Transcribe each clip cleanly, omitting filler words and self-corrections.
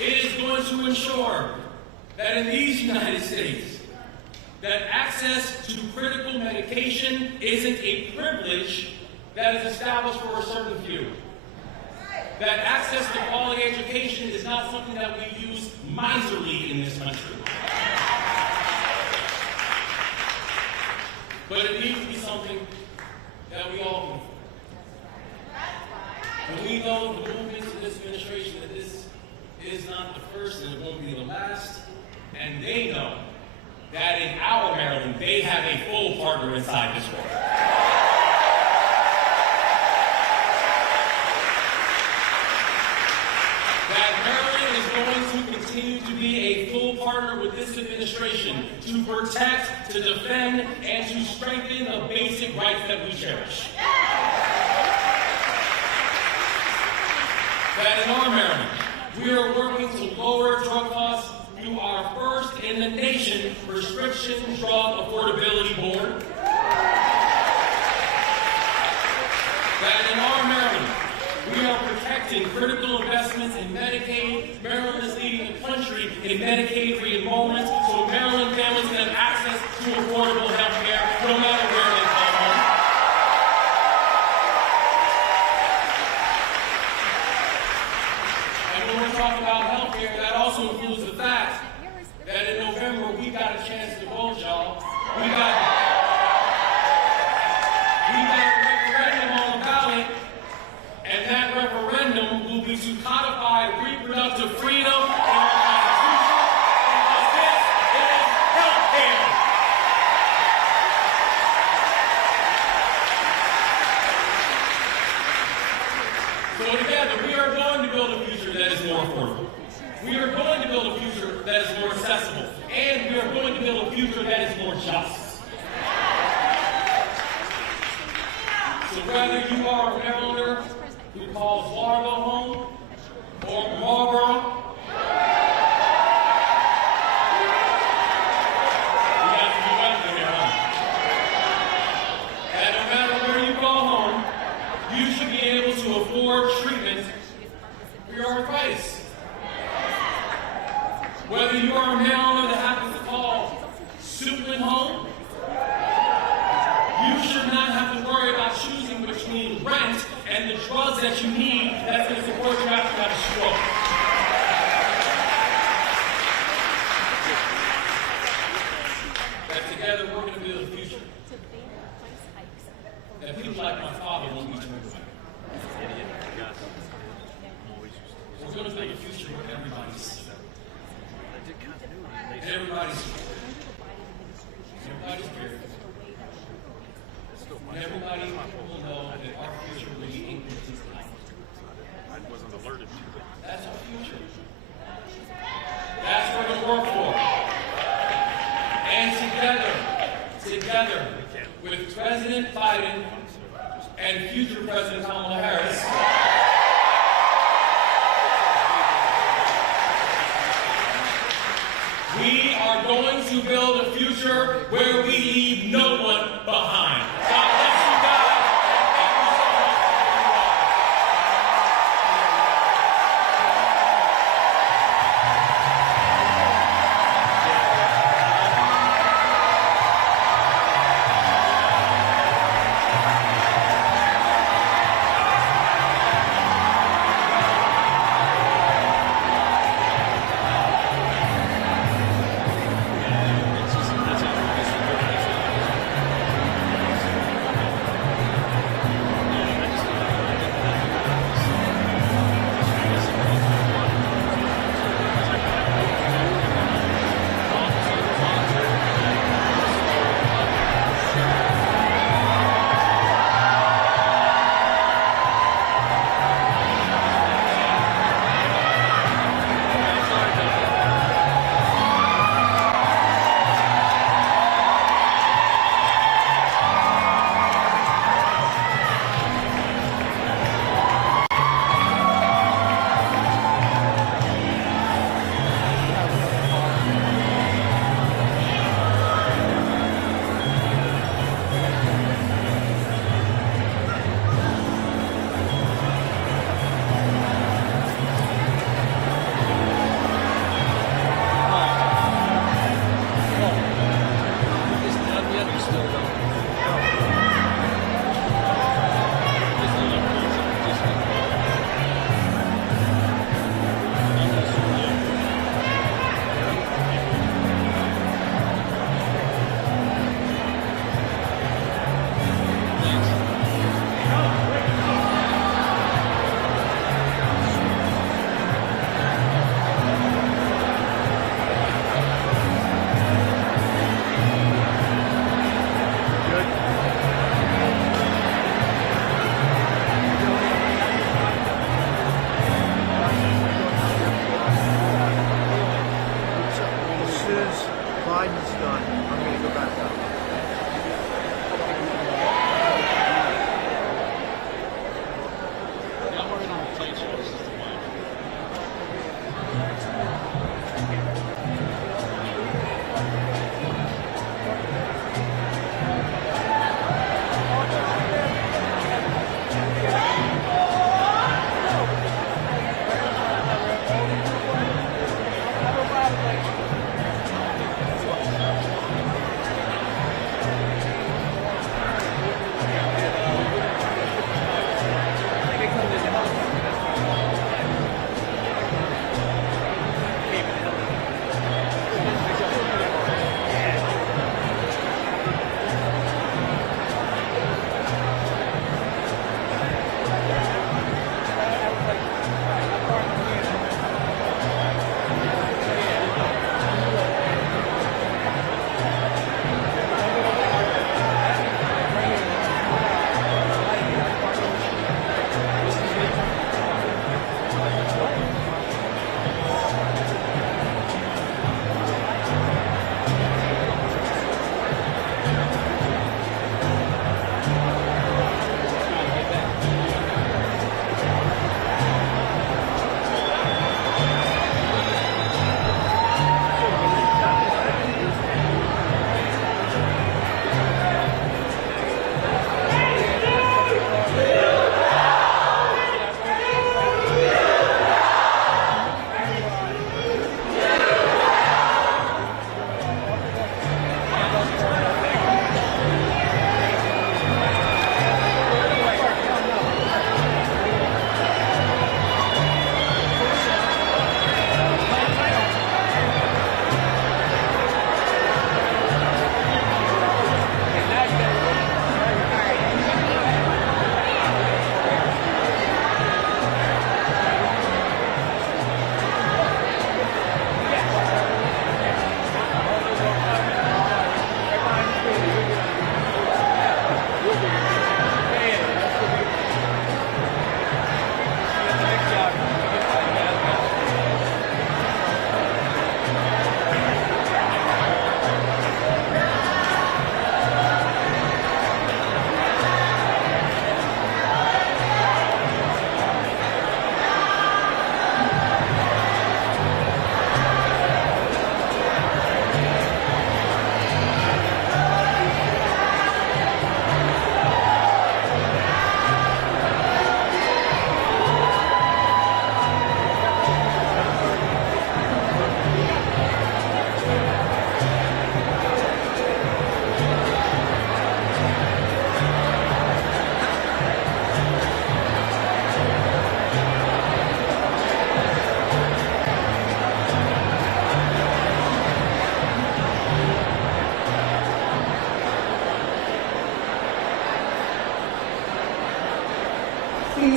It is going to ensure that in these United States, that access to critical medication isn't a privilege that is established for a certain few. That access to quality education is not something that we use miserly in this country. But it needs to be something that we all move for. And we know the movements of this administration that this is not the first and it won't be the last. And they know that in our Maryland, they have a full partner inside this world. That Maryland is going to continue to be a full partner with this administration to protect, to defend, and to strengthen the basic rights that we cherish. That in our Maryland, we are working to lower drug costs through our first in the nation prescription drug affordability board. That in our Maryland, we are protecting critical investments in Medicaid. Maryland is leading the country in Medicaid re-enrollment, so Maryland families can have access to affordable health care no matter where they call home. And when we talk about health care, that also includes the fact that in November we got a chance to vote, y'all. We got a referendum on the ballot. And that referendum will be to codify reproductive freedom in our Constitution, because this is health care. So together, we are going to build a future that is more affordable. We are going to build a future that is more accessible. And we are going to build a future that is more just. So whether you are a Marylander who calls Largo home, or Marlboro, we got to do everything here, huh? And no matter where you go home, you should be able to afford treatment for your arthritis. Whether you are a Marylander that happens to call Suitland home, you should not have to worry about choosing between rent and the drugs that you need that's going to support you after you have a stroke. That together we're going to build a future that people like my father won't be turned away. We're going to build a future where everybody's here. And everybody will know that our future will be inclusive. I wasn't alerted to it. That's our future. That's what we work for. And together with President Biden and future President Kamala Harris, we are going to build a future where we leave no one behind. God bless you guys. Thank you so much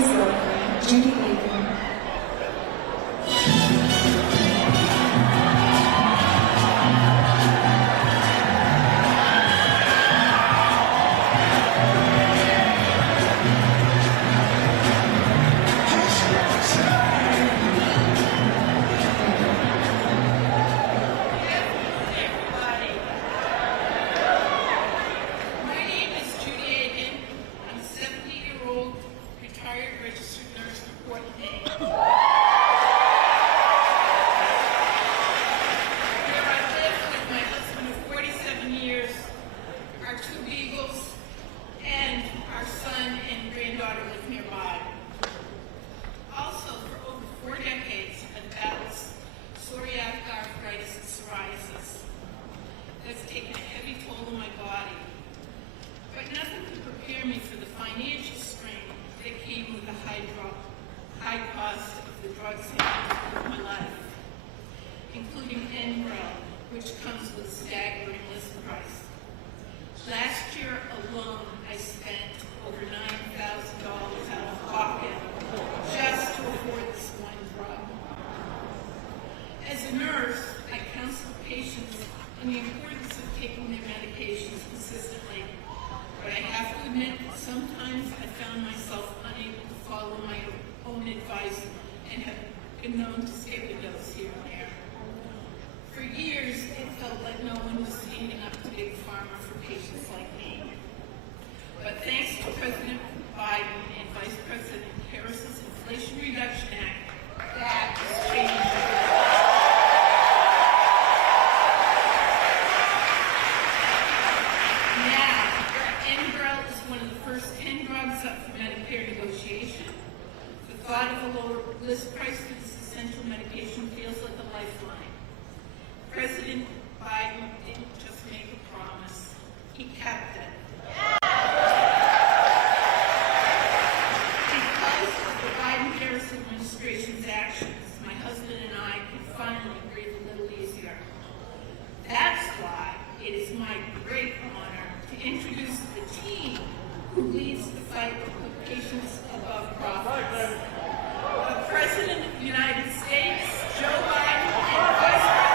Please welcome Judy Aiken. My name is Judy Aiken. I'm a 70-year-old retired registered nurse from Portland, Maine. Here I live with my husband of 47 years, our 2 beagles, and our son and granddaughter live nearby. Also, for over 4 decades, I've battled psoriatic arthritis and psoriasis. That's taken a heavy toll on my body. But nothing could prepare me for the financial strain that came with the high cost of the drugs in my life, including Enbrel, which comes with a staggering list price. Last year alone, I spent over $9,000 out of pocket just to afford this one drug. As a nurse, I counsel patients on the importance of taking their medications consistently. But I have to admit that sometimes I found myself unable to follow my own advice and have been known to skip a dose here and there. For years, it felt like no one was standing up to Big Pharma for patients like me. But thanks to President Biden and Vice President Harris's Inflation Reduction Act, that is changing. The thought of a lower list price for this essential medication feels like a lifeline. President Biden didn't just make a promise, he kept it. Because of the Biden-Harris administration's actions, my husband and I can finally breathe a little easier. That's why it is my great honor to introduce the team who leads the fight to put patients above profits. The President of the United States, Joe Biden, and Vice President.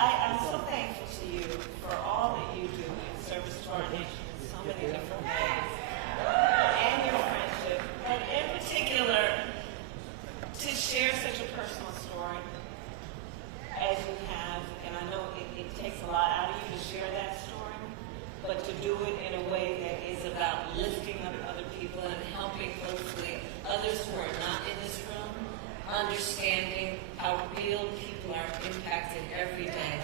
I'm so thankful to you for all that you do in service to our nation. understanding how real people are impacted every day.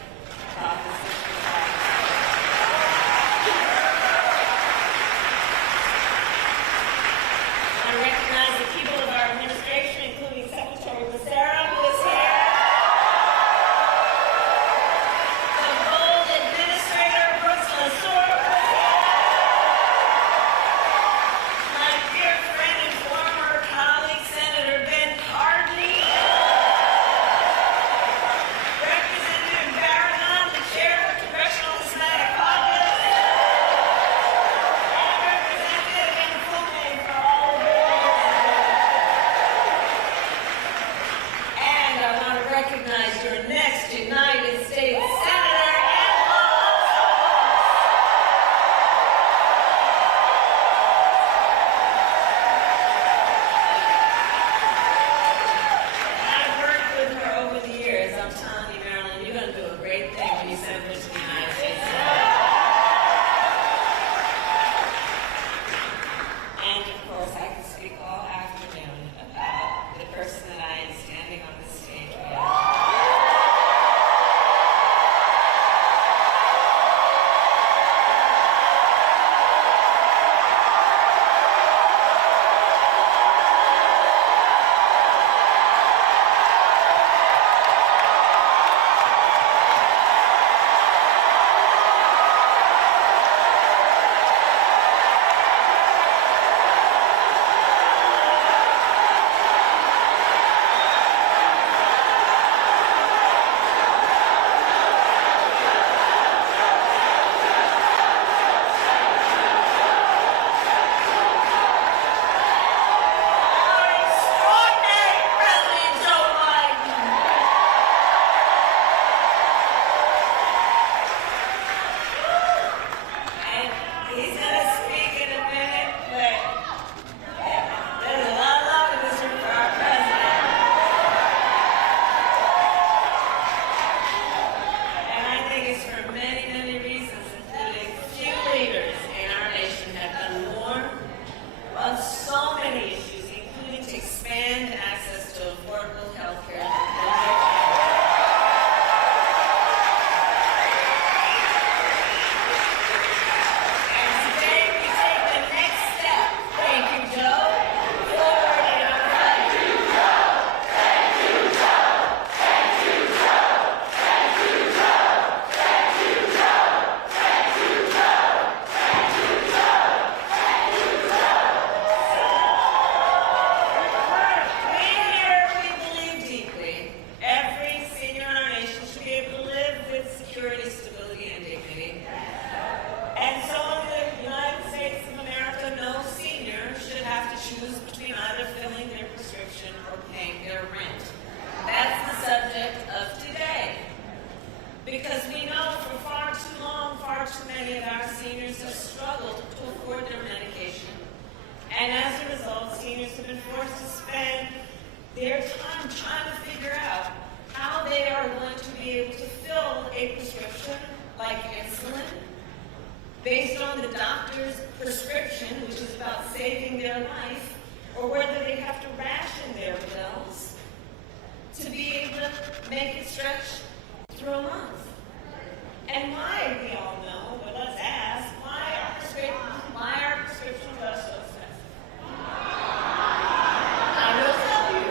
I recognize the people of our administration, including Secretary Becerra, who is here. The bold Administrator, Brooks LaSour, who is here. My dear friend and former colleague, Senator Ben Cardin. Representative Barron, the Chair of the Congressional Hispanic Caucus. And Representative Nkume for all of you. And I want to recognize your next United States Senator and I've worked with her over the years. I'm telling you, Marilyn, you're going to do a great thing when you send her to the United States Senate. And of course, I can speak all afternoon about the person that I am standing on this stage with. Extraordinary President Joe Biden. And he's going to speak in a minute, but there's a lot of love in this room for our president. And I think it's for many, many reasons, including few leaders in our nation have done more on so many issues, including to expand access to affordable health care. And today we take the next step. Thank you, Joe. Forward in our fight. We believe deeply every senior in our nation should be able to live with security, stability, and dignity. And so in the United States of America, no senior should have to choose between either filling their prescription or paying their rent. That's the subject of today. Because we know for far too long, far too many of our seniors have struggled to afford their medication. And as a result, seniors have been forced to spend their time trying to figure out how they are going to be able to fill a prescription like insulin based on the doctor's prescription, which is about saving their life, or whether they have to ration their pills to be able to make it stretch through a month. And why, we all know, but let's ask, why are prescription drugs so expensive? I will tell you.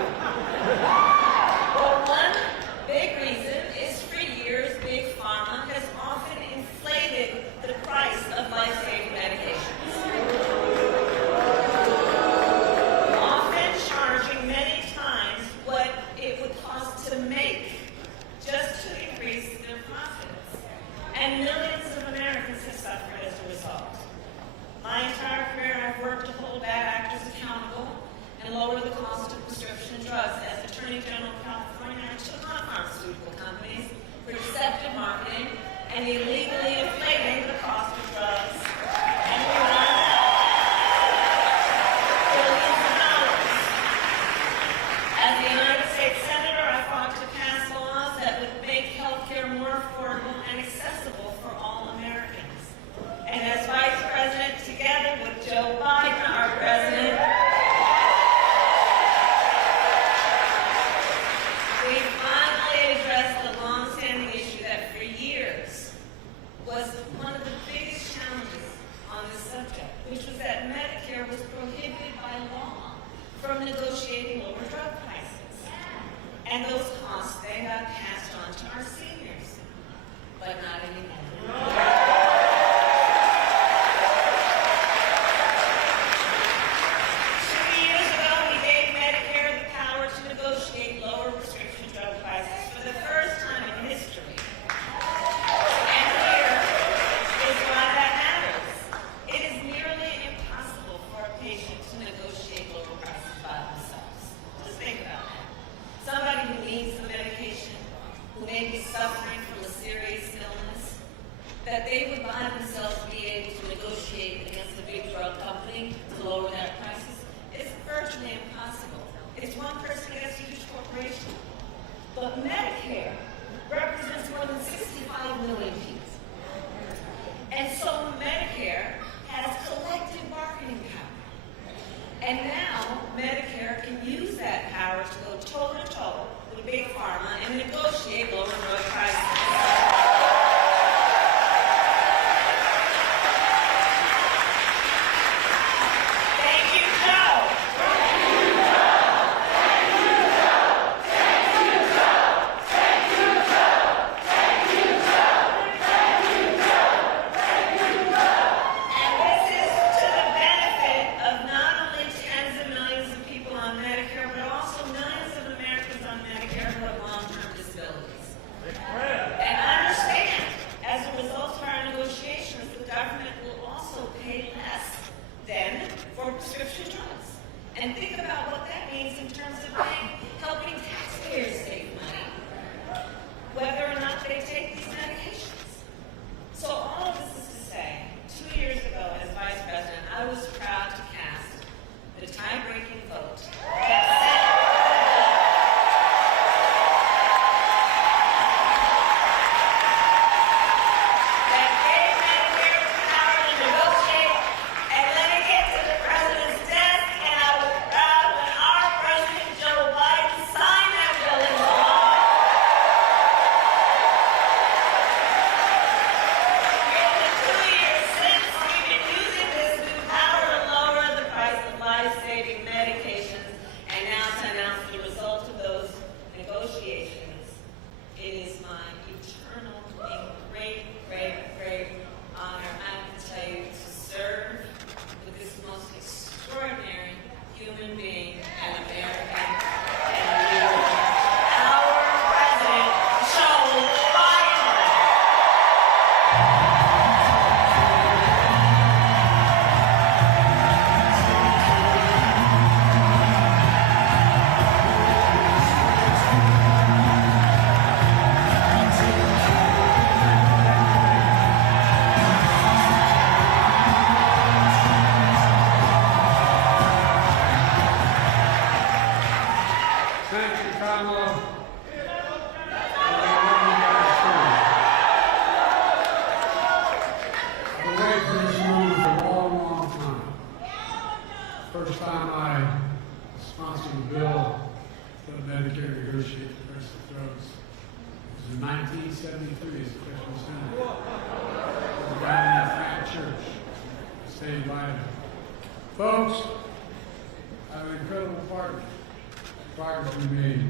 Well, one big reason is for years, Big Pharma has often inflated the price of life-saving medications. Often charging many times what it would cost to make just to increase their profits. And millions of Americans from negotiating lower drug prices. And those costs then got passed on to our seniors, but not anymore. 2 years ago, we gave Medicare the power to negotiate lower prescription drug prices for the first time in history. And here is why that matters. It is nearly impossible for a patient to negotiate lower prices by themselves. Just think about that. Somebody who needs the medication, who may be suffering from a serious illness, that they would by themselves be able to negotiate against a big drug company to lower their prices. It's virtually impossible. It's one person against a huge corporation. But Medicare represents more than 65 million people. And so Medicare has collective bargaining power. And now Medicare can use that power to go toe-to-toe with Big Pharma and negotiate lower drug prices. Thank you, Joe. And this is to the benefit of not only tens of millions of people on Medicare, but also millions of Americans on Medicare who have long-term disabilities. And understand, as a result of our negotiations, the government will also pay less than for prescription drugs. And think about what that means in terms of helping taxpayers save money, whether or not they take these medications. So all of this is to say, 2 years ago as Vice President, I was proud to cast the tie-breaking vote that gave Medicare the power to negotiate. And let me get to the president's desk, and I was proud when our President Joe Biden signed that bill into law. In the 2 years since, we've been using this new power to lower the price of life-saving medications, and now to announce the result of those negotiations. It is my eternal and great, great, great honor, I can tell you, to serve with this most extraordinary human being and American and leader, our President, Joe Biden. Thank you, Kamala. I've been waiting for this moment for a long, long time. First time I sponsored a bill for Medicare negotiate the price of drugs was in 1973 as a freshman senator. I was down in that Frank church, staying by it. Folks, I have an incredible partner. Progress we made.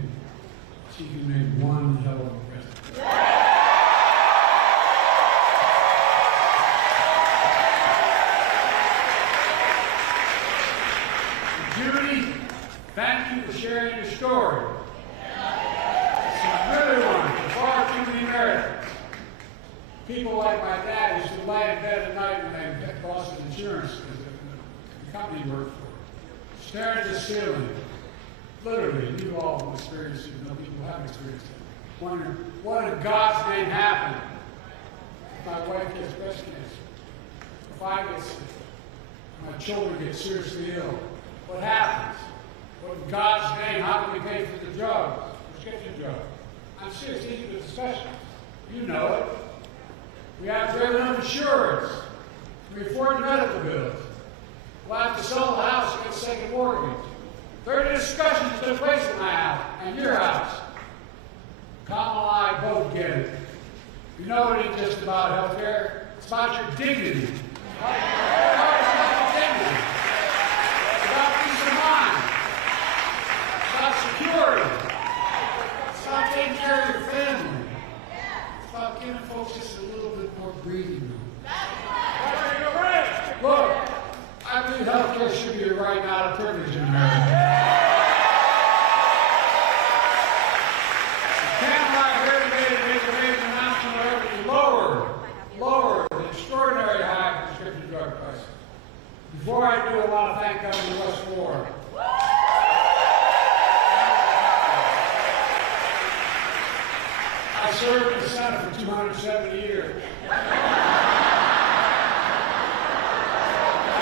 She can make one hell of a president. Judy, thank you for sharing your story. It's a really one for far too many Americans. People like my dad used to lie in bed at night when they lost his insurance because the company he worked for. Staring at the ceiling. Literally, you all have experienced it, know people have experienced it. Wondering, what in God's name happened if my wife gets breast cancer? If I get sick? If my children get seriously ill? What happens? What in God's name, how do we pay for the drugs, prescription drugs? I'm serious, these are the discussions. You know it. We have to have enough insurance. We afford medical bills. We'll have to sell the house and get a second mortgage. 30 discussions took place in my house and your house. Kamala and I both get it. You know it ain't just about health care. It's about your dignity. It's about your dignity. It's about peace of mind. Americans. Kamala here today to make a major announcement wherever you lower the extraordinary high prescription drug prices. Before I do, I want to thank Governor Wes Moore. I served in the Senate for 270 years. I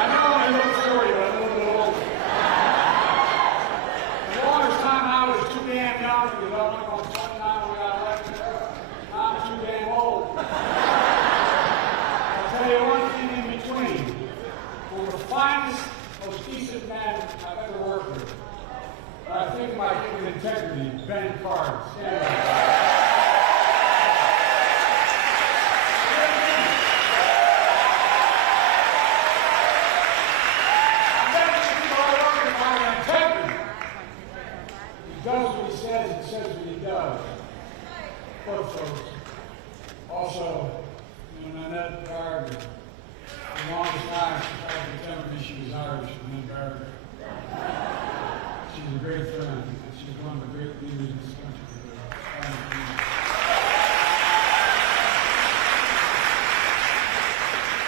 know I look 40, but I'm a little bit older. The longest time I was too damn young because I went on 29 when I got elected. Now I'm too damn old. I'll tell you one thing in between. One of the finest, most decent men I've ever worked with. I think about human integrity, Ben Carter. Stand up. He does what he says and says what he does. But folks, also, Nanette Largo, the longest time she tried to tell me she was Irish, and then Largo. She's a great friend, and she's one of the great leaders in this country.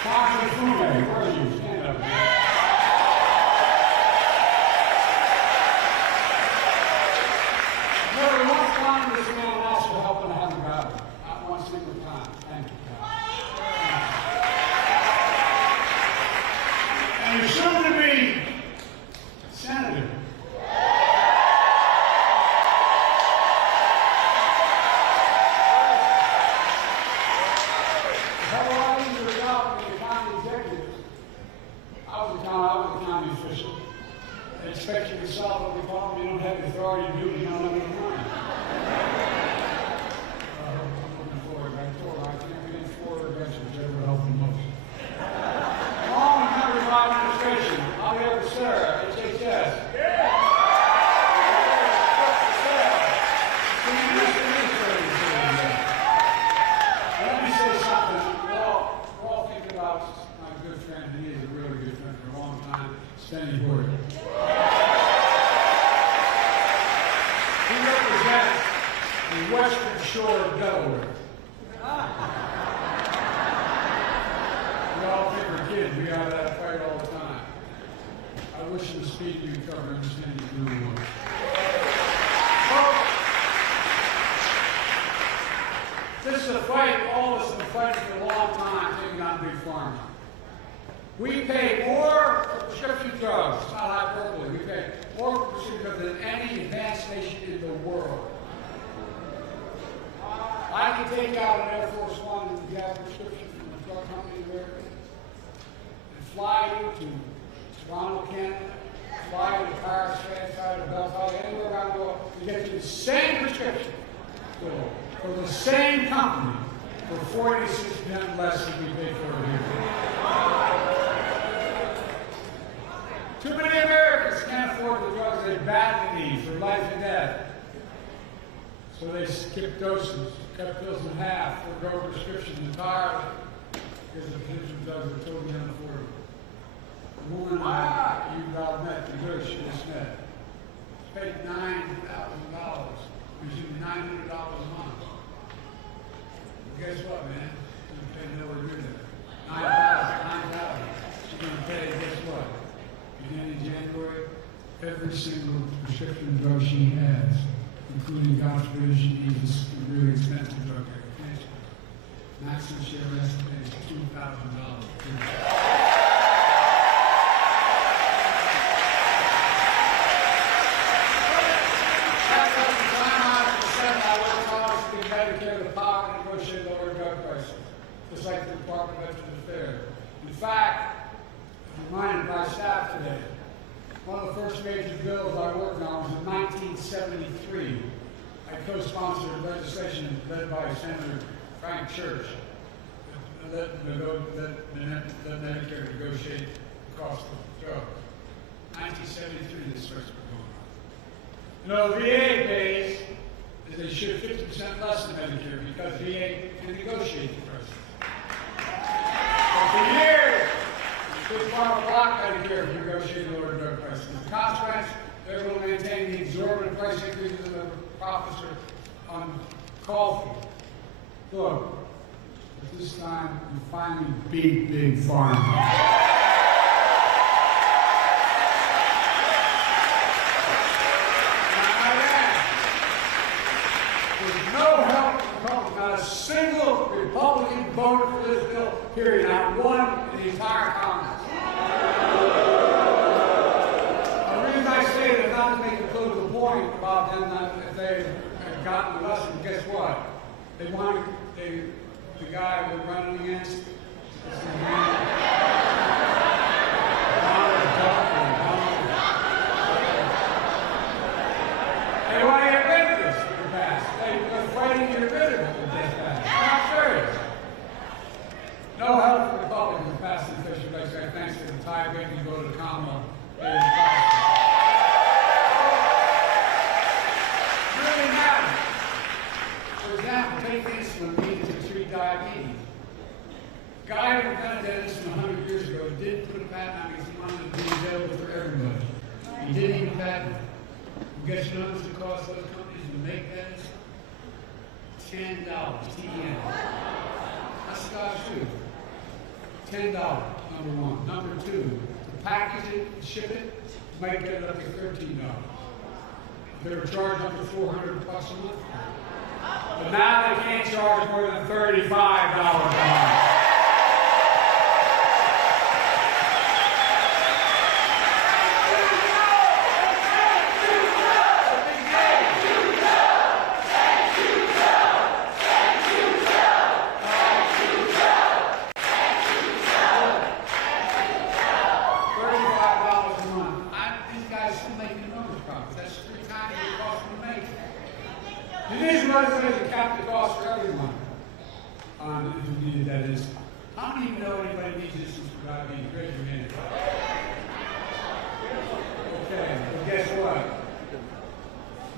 Dr. Fume, where are you? Stand up, man. Never once wanted this man asked for help and I haven't got it. Not one single time. Thank you, God. And you're soon to be senator. It's a lot easier job than the county executive. I was a county official. They expect you to solve every problem you don't have the authority to do it, you don't have enough money. I'm looking forward. I can't get in Florida, that's whichever will help the most. Along with members of my administration, I'll be over Sarah, HHS. Let me say something. We're all thinking about my good friend. He is a really good friend for a long time, Stanley Horton. He represents the western shore of Delaware. We all think we're kids. We got that fight all the time. I wish him the speed you cover understand you really well. This is a fight all of us have been fighting for a long time, taking on big pharma. We pay more for prescription drugs. It's not hyperbole. We pay more for prescription drugs than any advanced nation in the world. I can take out an Air Force One and get a prescription from a drug company in America and fly you to Toronto, Canada, fly you to Paris, France, to Belfast, anywhere around the world, to get you the same prescription for the same company for 46% less than we pay for it here. Too many Americans can't afford the drugs they badly need for life and death. So they skip doses, cut pills in half, forego prescriptions entirely because the prescription drugs are totally unaffordable. The woman you met, the girl she just met, paid $9,000, using $900 a month. Well, guess what, man? She's going to pay nowhere near that. $9,000. She's going to pay, guess what? Beginning in January, every single prescription drug she has, including God's forbid she needs a really expensive drug like cancer. Maximum she ever has to pay is $2,000. Medicare to power and negotiate lower drug prices, just like the Department of Veterans Affairs. In fact, I'm reminded by staff today, one of the first major bills I worked on was in 1973. I co-sponsored legislation led by Senator Frank Church that Medicare negotiate the cost of drugs. 1973, this starts going on. You know, the VA pays is they should 50% less than Medicare because VA can negotiate the prices. But for years, Big Pharma blocked Medicare from negotiating lower drug prices. As a consequence, the exorbitant price increases that the profits on coffee. Look, at this time, you finally beat Big Pharma. Not a single Republican voted for this bill, period. Not one in the entire Congress. The reason I say it is not to make a political point about them that they have gotten with us, and guess what? They wanted the guy we're running against. They want to get rid of this in the past. They're fighting to get rid of it. No help for Republicans in passing the Fisher Race Act thanks to the tie-breaking vote of Kamala. Really matters. For example, take insulin needed to treat diabetes. Guy who invented insulin 100 years ago didn't put a patent on it because he wanted it to be available for everybody. He didn't even patent it. You guys know how much it costs those companies to make that insulin? $10. TN. That's God's truth. $10, number one. Number two, to package it, to ship it, might get it up to $13. They were charged up to $400 bucks a month. But now they can't charge more than $35 a month. Doesn't cap the cost for everyone who needed that insulin. How many of you know anybody needs insulin for diabetes? Raise your hand. Okay, well guess what?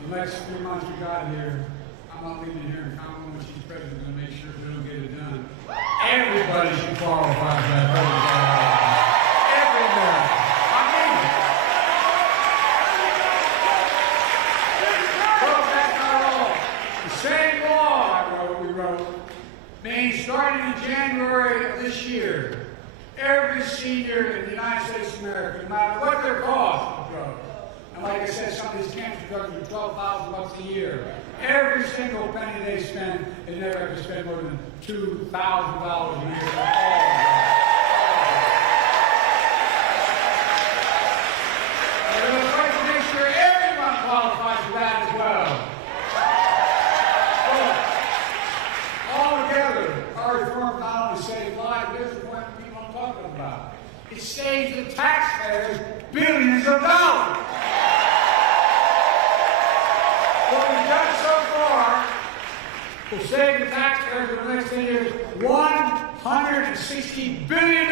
The next 3 months we got here, I'm not leaving here in Kamala when she's president to make sure we don't get it done. Everybody should qualify for that vote. Everybody. I mean it. Same law we wrote means starting in January of this year, every senior in the United States of America, no matter what their cost of drugs, and like I said, some of these cancer drugs are $12,000 a year. Every single penny they spend, they never have to spend more than $2,000 a year for all of them. We're going to try to make sure everyone qualifies for that as well. Our reform not only saves lives, but there's the point people don't talk about. It saves the taxpayers billions of dollars. What we've done so far will save the taxpayers in the next 10 years $160 billion.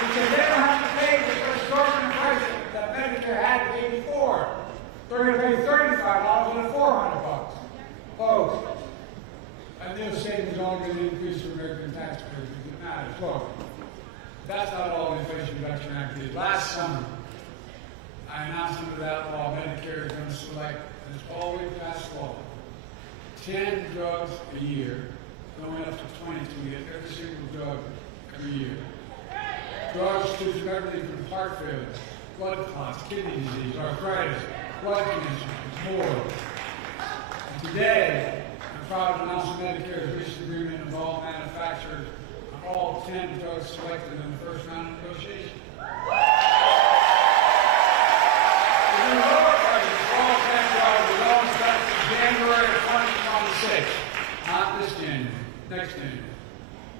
Because they don't have to pay the exorbitant price that Medicare had to pay before. They're going to pay $35 and $400. Folks, I knew the savings was only going to increase for American taxpayers because it matters. Look, that's not all the Inflation Reduction Act is. Last summer, I announced under that law Medicare is going to select, and it's all the way past law, 10 drugs a year, going up to 22. You get every single drug every year. Drugs choose everything from heart failure, blood clots, kidney disease, arthritis, blood conditions, more. And today, I'm proud to announce that Medicare has reached an agreement of all manufacturers on all 10 drugs selected in the first round of negotiations. We're going to lower prices for all 10 drugs with all effective January of 2026. Not this January, next January.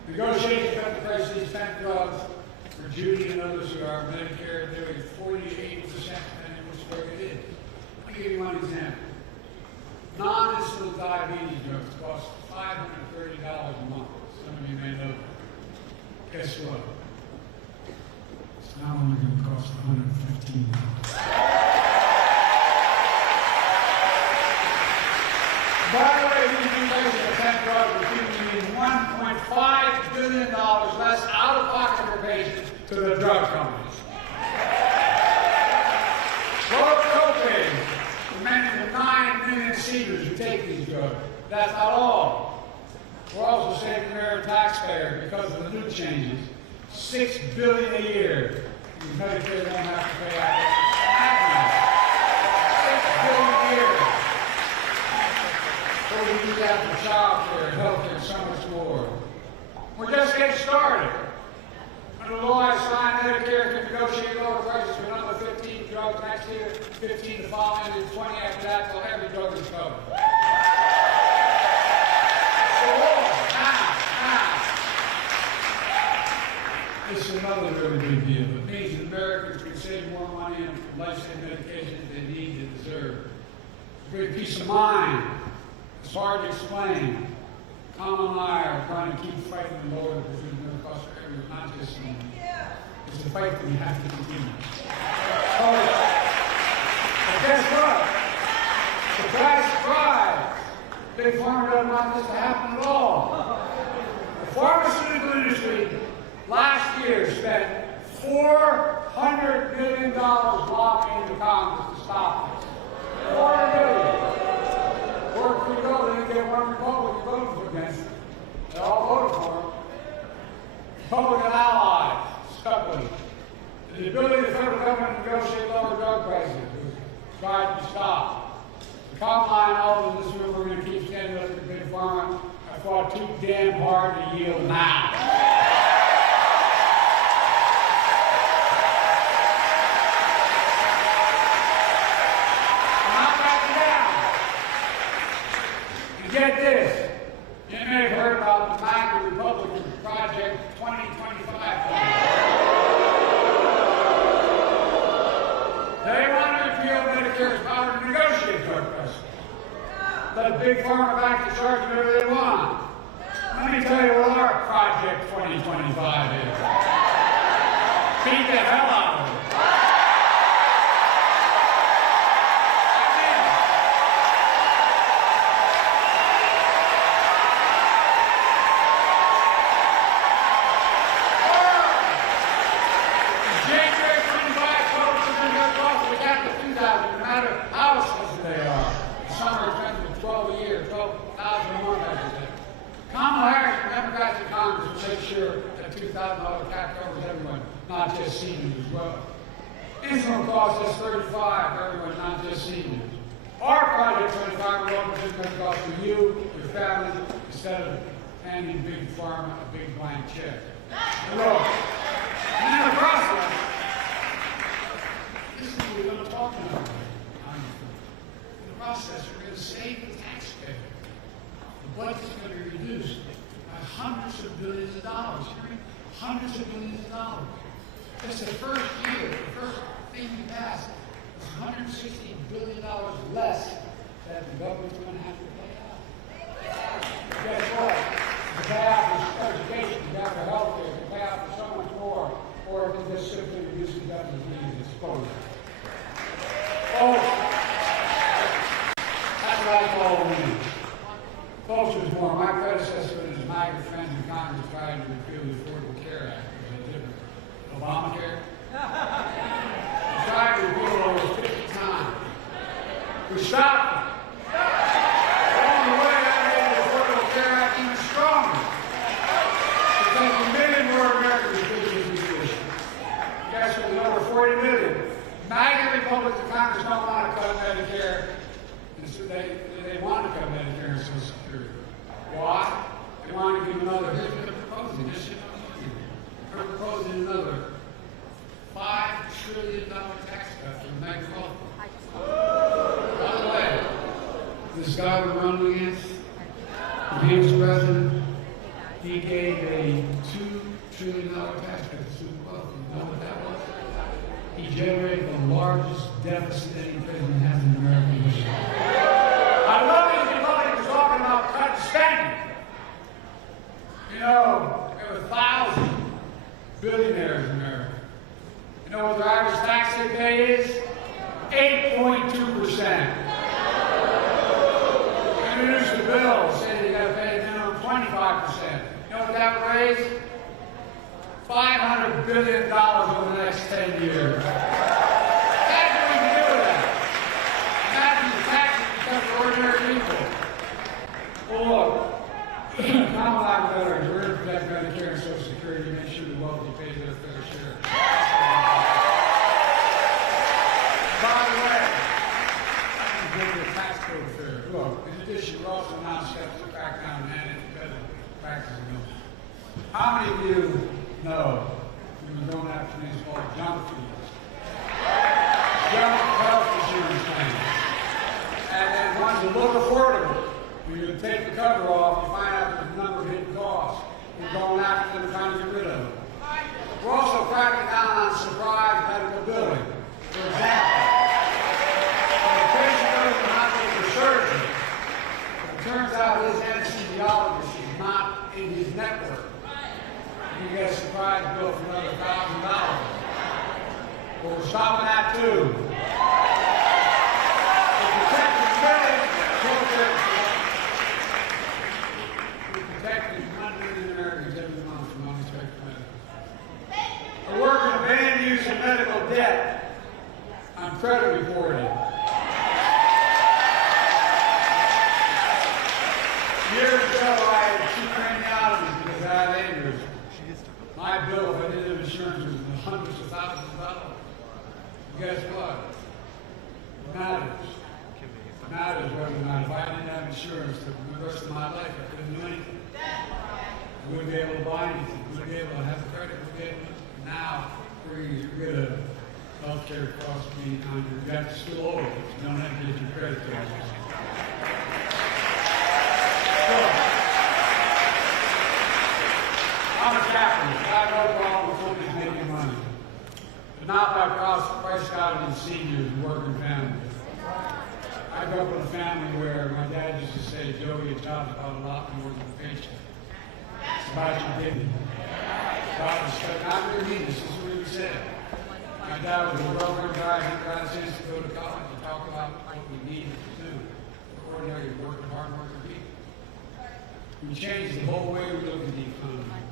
Negotiations cut the price of these 10 drugs for Judy and others who are Medicare, nearly 40 to 80% depending on which drug it is. Let me give you one example. Non-insulin diabetes drugs cost $530 a month. Some of you may know that. Guess what? It's now only going to cost $115. By the way, these new prices of 10 drugs are giving $1.5 billion less out of pocket for patients to the drug companies. Lower copays for many of the 9 million seniors who take these drugs. That's not all. We're also saving American taxpayers because of the new changes. $6 billion a year. Medicare won't have to pay out. $6 billion a year. So we do that for child care, health care, so much more. We're just getting started. Under the law I signed, Medicare can negotiate lower prices for another 15 drugs next year, 15 the following, and 20 after that, till every drug is covered. So, now. This is another really big deal. It means that Americans can save more money on life-saving medications they need and deserve. Great peace of mind. It's hard to explain. Kamala and I are trying to keep fighting the lower the prescription cost for everyone, not just me. It's a fight that we have to continue. But guess what? Surprise, surprise! Big Pharma doesn't want this to happen at all. The pharmaceutical industry last year spent $400 million lobbying the Congress to stop this. $400 million. Or if we go, then you get one Republican voting against it. They all voted for it. Republican allies stuck with it. The ability of the federal government to negotiate lower drug prices was tried to stop. The Kamala and all of this room are going to keep standing up for Big Pharma. I fought too damn hard to yield now. Get this. You may have heard about the MAGA Republican Project 2025. They want to repeal Medicare's power to negotiate drug prices. Let Big Pharma back to charge whatever they want. Let me tell you what our Project 2025 is. Beat the hell out of it. Sure that $2,000 cap covers everyone, not just seniors as well. Insulin costs us $35 for everyone, not just seniors. Our Project 25 will offer this cost for you, your family, instead of handing Big Pharma a big blank check. Look, and in the process, this is what we're going to talk about. In the process, we're going to save the taxpayer. The budget's going to be reduced hundreds of billions of dollars. Hundreds of billions of dollars. Just the first year, the first thing we passed was $160 billion less that the government's going to have to pay out. Guess what? To pay out for education, to pay out for health care, to pay out for so much more, or if it just simply reduces government's needs exposure. Folks, that's what I call winning. Folks, there's more. My predecessor and his MAGA friends in Congress tried to repeal the Affordable Care Act. It was different. Obamacare. They tried to repeal it over 50 times. We stopped it. Along the way, I made the Affordable Care Act even stronger. Because a million more Americans did this position. Guess what? There's over 40 million. MAGA Republicans in Congress don't want to cut Medicare. And so they want to cut Medicare and Social Security. Why? They want to give another, here's what they're proposing. They're proposing another $5 trillion tax cut for the MAGA Republicans. By the way, this guy we're running against, he was president, he gave a $2 trillion tax cut to super wealthy. You know what that was? He generated the largest deficit any president has in American history. I love these Republicans talking about cutting spending. You know, there were 1,000 billionaires in America. You know what their average tax they pay is? 8.2%. Introduced the bill saying you got to pay a minimum 25%. You know what that would raise? $500 billion over the next 10 years. That's what we can do with pays their fair share. By the way, you get your tax code fair. Look, in addition, we're also announcing steps to crack down on anti-competitive practices. How many of you know we've been going after things called junk fees? Junk health insurance claims. And then ones that look affordable. When you take the cover off, you find out that the number of hidden costs. We're going after them, trying to get rid of them. We're also cracking down on surprise medical billing. For example, when a patient goes to the hospital for surgery, it turns out his anesthesiologist is not in his network. You get a surprise bill for another $1,000. But we're stopping that too. We're protecting 1 million Americans every month from unexpected medical. We're working to ban the use of medical debt on credit reporting. Years ago, I had 2 craniotomies because I had aneurysm. My bill, if I didn't have insurance, was in the hundreds of thousands of dollars. Guess what? It matters. It matters whether or not if I didn't have insurance for the rest of my life, I couldn't do anything. I wouldn't be able to buy anything. I wouldn't be able to have the credit. Now, we're going to get rid of health care costs being under. You have to still owe it. You don't have to get your credit card. I'm a capitalist. I have no problem with companies making money. But not by price gouging seniors and working families. I grew up in a family where my dad used to say, Joey, your job's about a lot more than a paycheck. It's about your dignity. It's about respect. I'm going to read this. This is what he said. My dad was a well-known guy. He got a chance to go to college and talk about what we needed to do for ordinary working, hard-working people. We changed the whole way we look at the economy.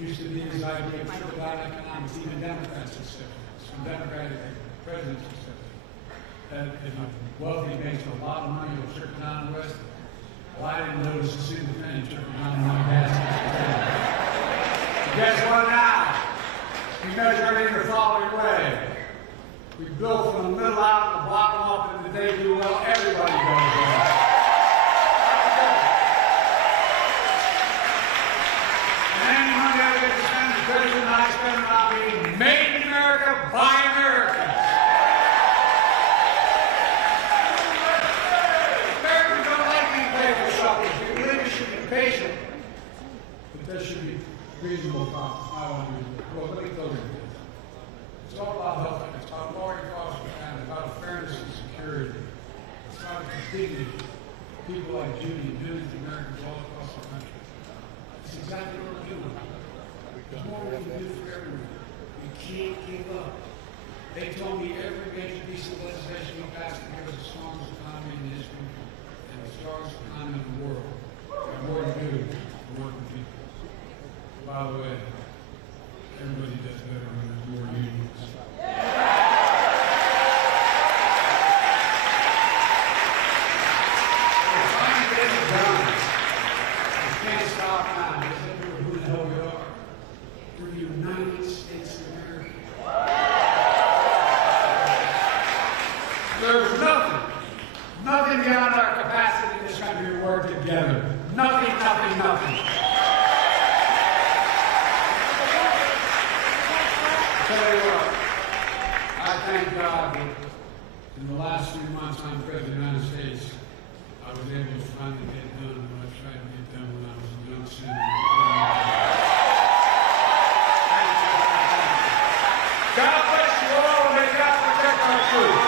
Used to be this idea of trickle-down economics. Even Democrats accept it. Some Democratic presidents accept it. That if a wealthy makes a lot of money, it'll trickle down the rest. Well, I didn't notice a single penny trickle down my gas station. Guess what now? We measure it in the following way. We build from the middle out, the bottom up, and if they do well, everybody does well. President and I spend it on being made in America by Americans. Americans don't like being paid for something. We believe we should be patient, but there should be reasonable costs, not unreasonable. Well, let me close with this. It's all about health. It's about lowering costs for families, about fairness and security. It's about dignity. People like Judy and millions of Americans all across the country. It's exactly what we're doing. There's more we can do for everyone. We can't give up. They told me every major piece of legislation we passed to give us the strongest economy in history and the strongest economy in the world. We have more to do for working people. By the way, everybody does better when there's more unions. We're finally getting it done. We can't stop now. Who the hell we are? We're the United States of America. There's nothing beyond our capacity in this country to work together. Nothing. Tell you what, I thank God that in the last few months I'm President of the United States, I was able to finally get done what I tried to get done when I was a young senator. God bless you all, and may God protect our troops.